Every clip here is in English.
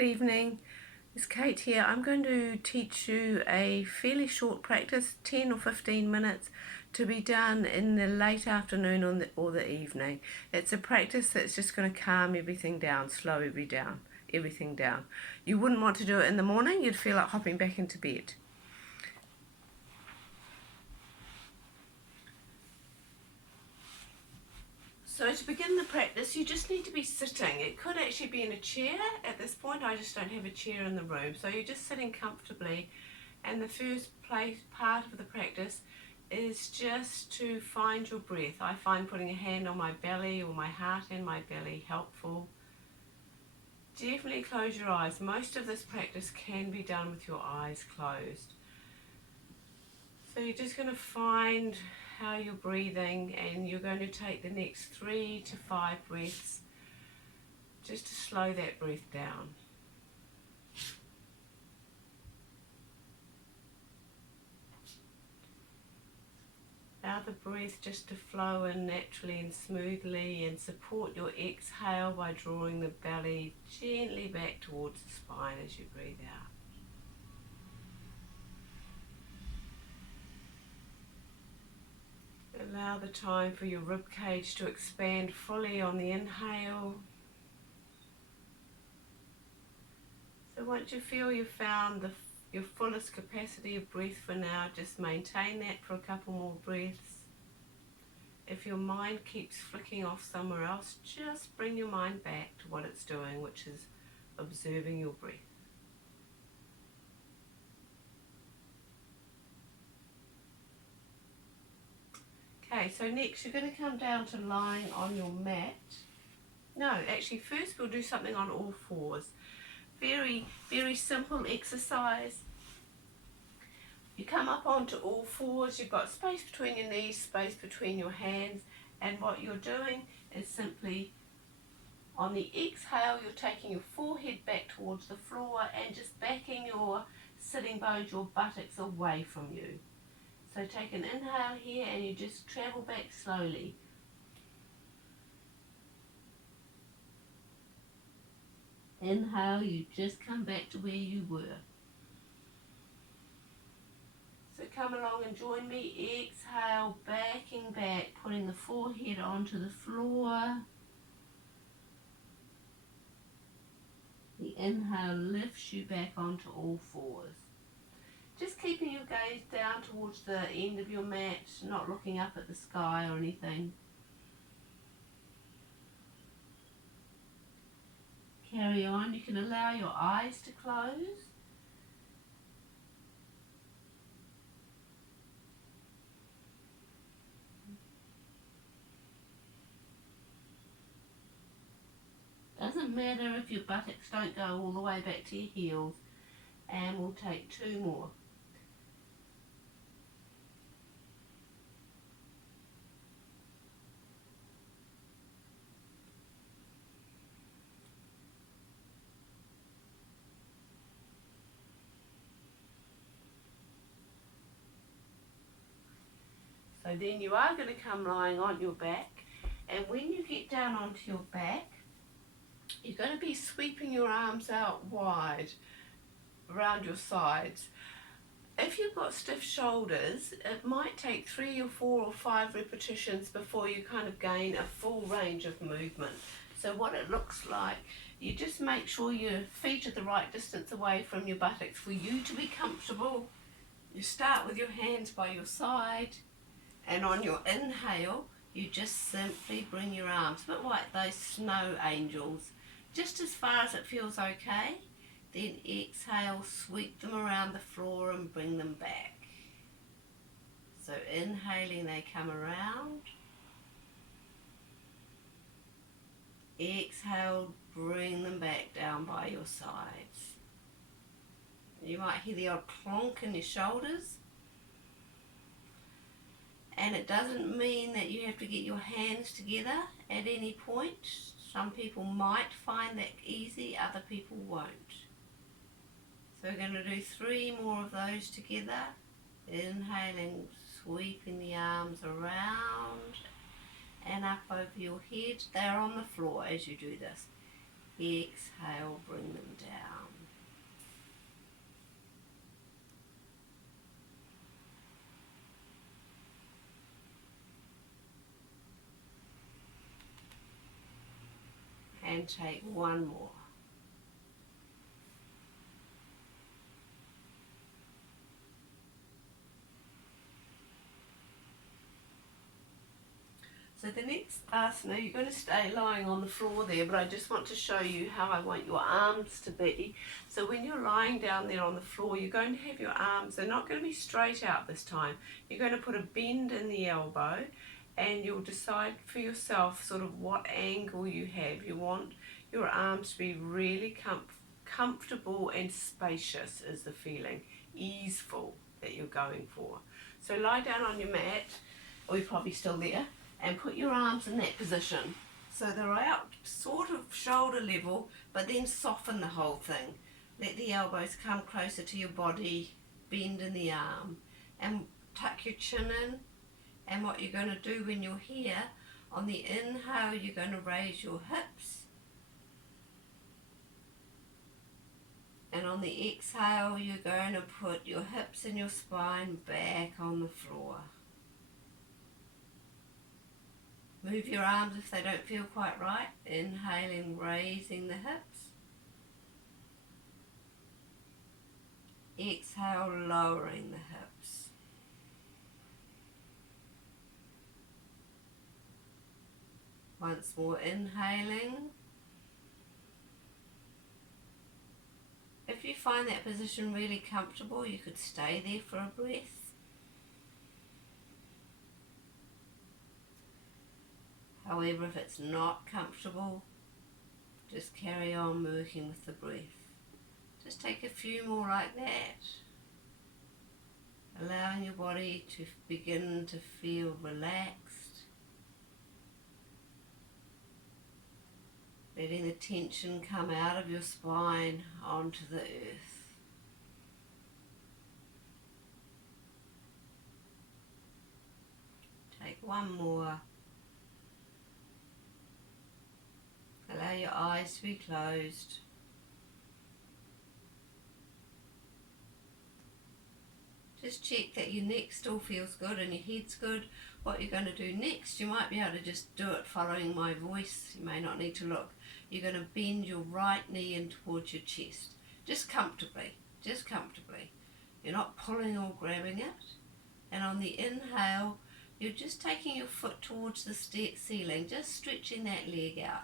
Good evening, it's Kate here. I'm going to teach you a fairly short practice, 10 or 15 minutes, to be done in the late afternoon or the evening. It's a practice that's just going to calm everything down, slow everything down. You wouldn't want to do it in the morning, you'd feel like hopping back into bed. So to begin the practice, you just need to be sitting. It could actually be in a chair. At this point, I just don't have a chair in the room. So you're just sitting comfortably. And the first part of the practice is just to find your breath. I find putting a hand on my belly or my heart and my belly helpful. Definitely close your eyes. Most of this practice can be done with your eyes closed. So you're just going to find how you're breathing, and you're going to take the next 3 to 5 breaths just to slow that breath down. Allow the breath just to flow in naturally and smoothly, and support your exhale by drawing the belly gently back towards the spine as you breathe out. Allow the time for your rib cage to expand fully on the inhale. So once you feel you've found your fullest capacity of breath for now, just maintain that for a couple more breaths. If your mind keeps flicking off somewhere else, just bring your mind back to what it's doing, which is observing your breath. Okay, so next you're going to come down to lying on your mat. No, actually first we'll do something on all fours. Very, very simple exercise. You come up onto all fours, you've got space between your knees, space between your hands, and what you're doing is simply, on the exhale, you're taking your forehead back towards the floor and just backing your sitting bones, your buttocks away from you. So take an inhale here and you just travel back slowly. Inhale, you just come back to where you were. So come along and join me. Exhale, backing back, putting the forehead onto the floor. The inhale lifts you back onto all fours. Just keeping your gaze down towards the end of your mat, not looking up at the sky or anything. Carry on. You can allow your eyes to close. Doesn't matter if your buttocks don't go all the way back to your heels. And we'll take 2 more. So then you are going to come lying on your back, and when you get down onto your back, you're going to be sweeping your arms out wide around your sides. If you've got stiff shoulders, it might take 3 or 4 or 5 repetitions before you kind of gain a full range of movement. So what it looks like, you just make sure your feet are the right distance away from your buttocks for you to be comfortable. You start with your hands by your side, and on your inhale, you just simply bring your arms, a bit like those snow angels, just as far as it feels okay. Then exhale, sweep them around the floor and bring them back. So inhaling, they come around. Exhale, bring them back down by your sides. You might hear the odd clonk in your shoulders. And it doesn't mean that you have to get your hands together at any point. Some people might find that easy, other people won't. So we're going to do 3 more of those together. Inhaling, sweeping the arms around and up over your head. They're on the floor as you do this. Exhale, bring them down. And take one more. So the next asana, you're going to stay lying on the floor there, but I just want to show you how I want your arms to be. So when you're lying down there on the floor, you're going to have your arms, they're not going to be straight out this time. You're going to put a bend in the elbow, and you'll decide for yourself sort of what angle you have. You want your arms to be really comfortable and spacious is the feeling, easeful that you're going for. So lie down on your mat, or you're probably still there, and put your arms in that position. So they're out sort of shoulder level, but then soften the whole thing. Let the elbows come closer to your body, bend in the arm, and tuck your chin in. And what you're going to do when you're here, on the inhale, you're going to raise your hips. And on the exhale, you're going to put your hips and your spine back on the floor. Move your arms if they don't feel quite right. Inhaling, raising the hips. Exhale, lowering the hips. Once more, inhaling. If you find that position really comfortable, you could stay there for a breath. However, if it's not comfortable, just carry on working with the breath. Just take a few more like that. Allowing your body to begin to feel relaxed. Letting the tension come out of your spine onto the earth. Take one more. Allow your eyes to be closed. Just check that your neck still feels good and your head's good. What you're going to do next, you might be able to just do it following my voice. You may not need to look. You're going to bend your right knee in towards your chest. Just comfortably. Just comfortably. You're not pulling or grabbing it. And on the inhale, you're just taking your foot towards the ceiling, just stretching that leg out.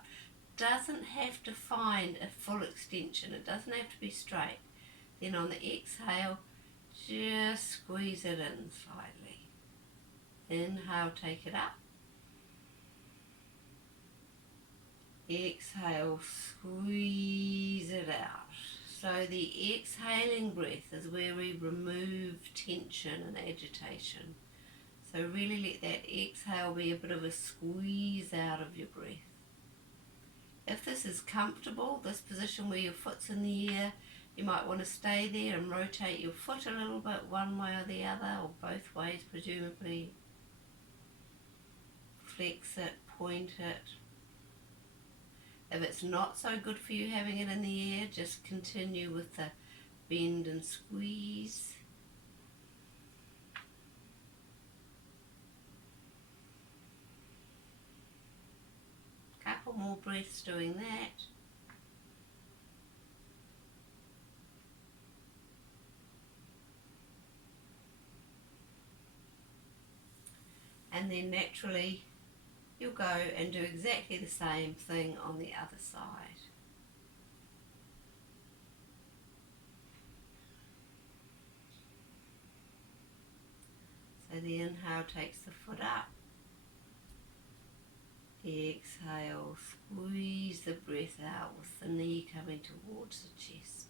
Doesn't have to find a full extension. It doesn't have to be straight. Then on the exhale, just squeeze it in slightly. Inhale, take it up. Exhale, squeeze it out. So the exhaling breath is where we remove tension and agitation. So really let that exhale be a bit of a squeeze out of your breath. If this is comfortable, this position where your foot's in the air, you might want to stay there and rotate your foot a little bit one way or the other, or both ways presumably. Flex it, point it. If it's not so good for you having it in the air, just continue with the bend and squeeze. Couple more breaths doing that. And then naturally you'll go and do exactly the same thing on the other side. So the inhale takes the foot up. Exhale, squeeze the breath out with the knee coming towards the chest.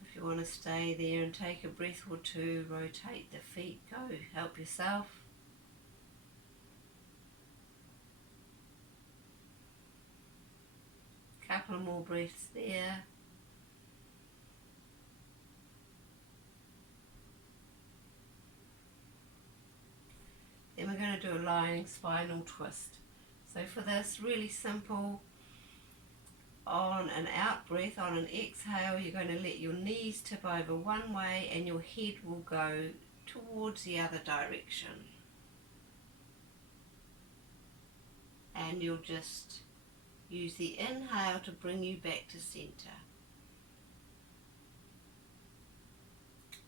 If you want to stay there and take a breath or two, rotate the feet, go, help yourself. Couple of more breaths there. Then we're going to do a lying spinal twist. So for this, really simple, on an out breath, on an exhale, you're going to let your knees tip over one way and your head will go towards the other direction. And you'll just use the inhale to bring you back to center.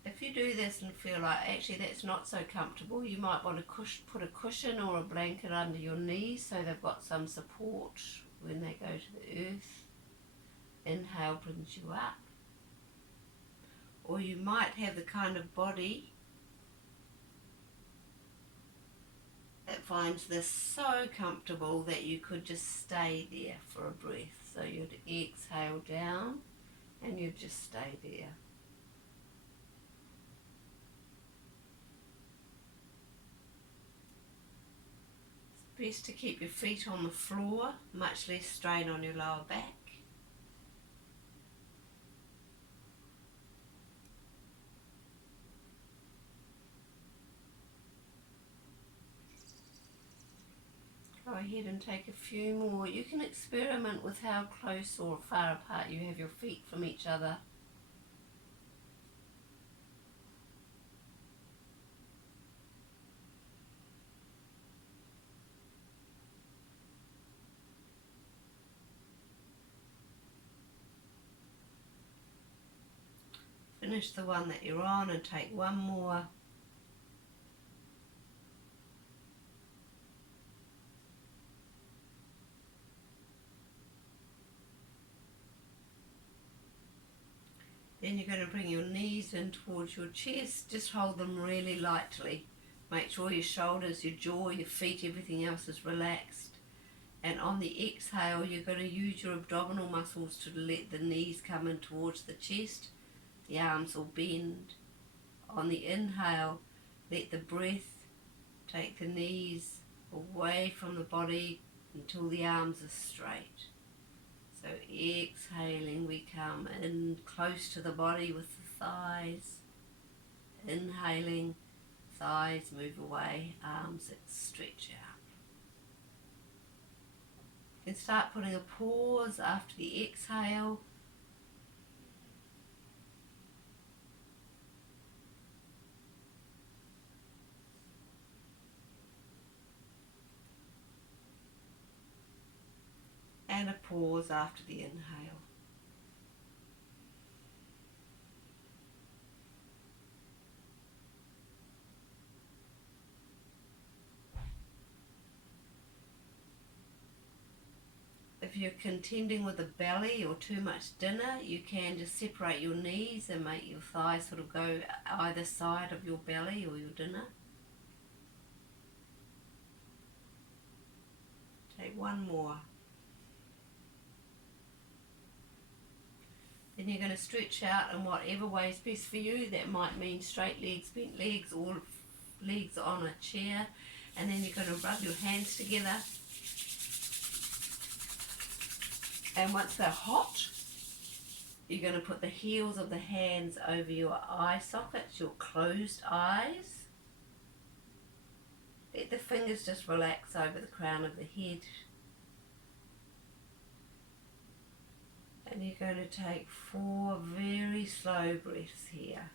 If you do this and feel like actually that's not so comfortable, you might want to put a cushion or a blanket under your knees so they've got some support when they go to the earth. Inhale brings you up. Or you might have the kind of body that finds this so comfortable that you could just stay there for a breath. So you'd exhale down and you'd just stay there. It's best to keep your feet on the floor, much less strain on your lower back. Go ahead and take a few more. You can experiment with how close or far apart you have your feet from each other. Finish the one that you're on and take one more. Then you're going to bring your knees in towards your chest. Just hold them really lightly. Make sure your shoulders, your jaw, your feet, everything else is relaxed. And on the exhale, you're going to use your abdominal muscles to let the knees come in towards the chest. The arms will bend. On the inhale, let the breath take the knees away from the body until the arms are straight. So exhaling, we come in close to the body with the thighs. Inhaling, thighs move away, arms stretch out. You can start putting a pause after the exhale. And a pause after the inhale. If you're contending with a belly or too much dinner, you can just separate your knees and make your thighs sort of go either side of your belly or your dinner. Take one more. Then you're going to stretch out in whatever way is best for you. That might mean straight legs, bent legs, or legs on a chair. And then you're going to rub your hands together. And once they're hot, you're going to put the heels of the hands over your eye sockets, your closed eyes. Let the fingers just relax over the crown of the head. And you're going to take 4 very slow breaths here.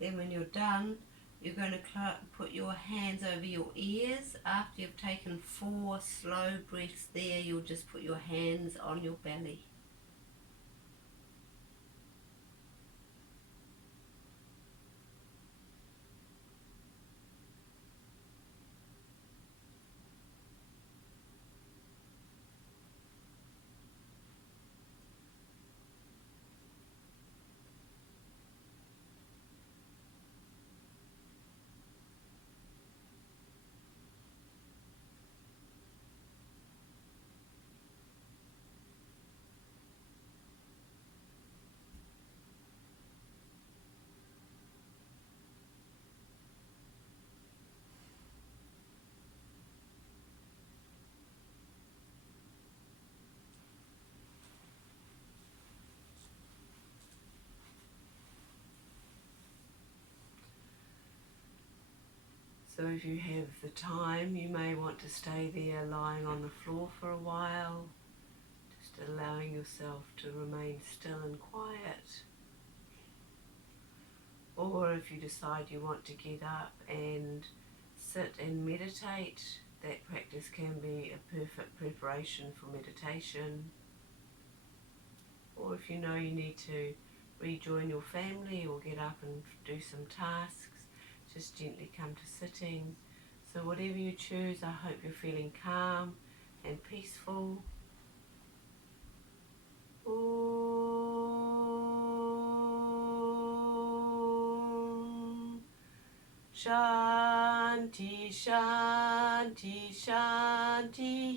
Then when you're done, you're going to put your hands over your ears. After you've taken 4 slow breaths there, you'll just put your hands on your belly. So if you have the time, you may want to stay there lying on the floor for a while, just allowing yourself to remain still and quiet. Or if you decide you want to get up and sit and meditate, that practice can be a perfect preparation for meditation. Or if you know you need to rejoin your family or get up and do some tasks, just gently come to sitting. So whatever you choose, I hope you're feeling calm and peaceful. Om Shanti Shanti Shanti.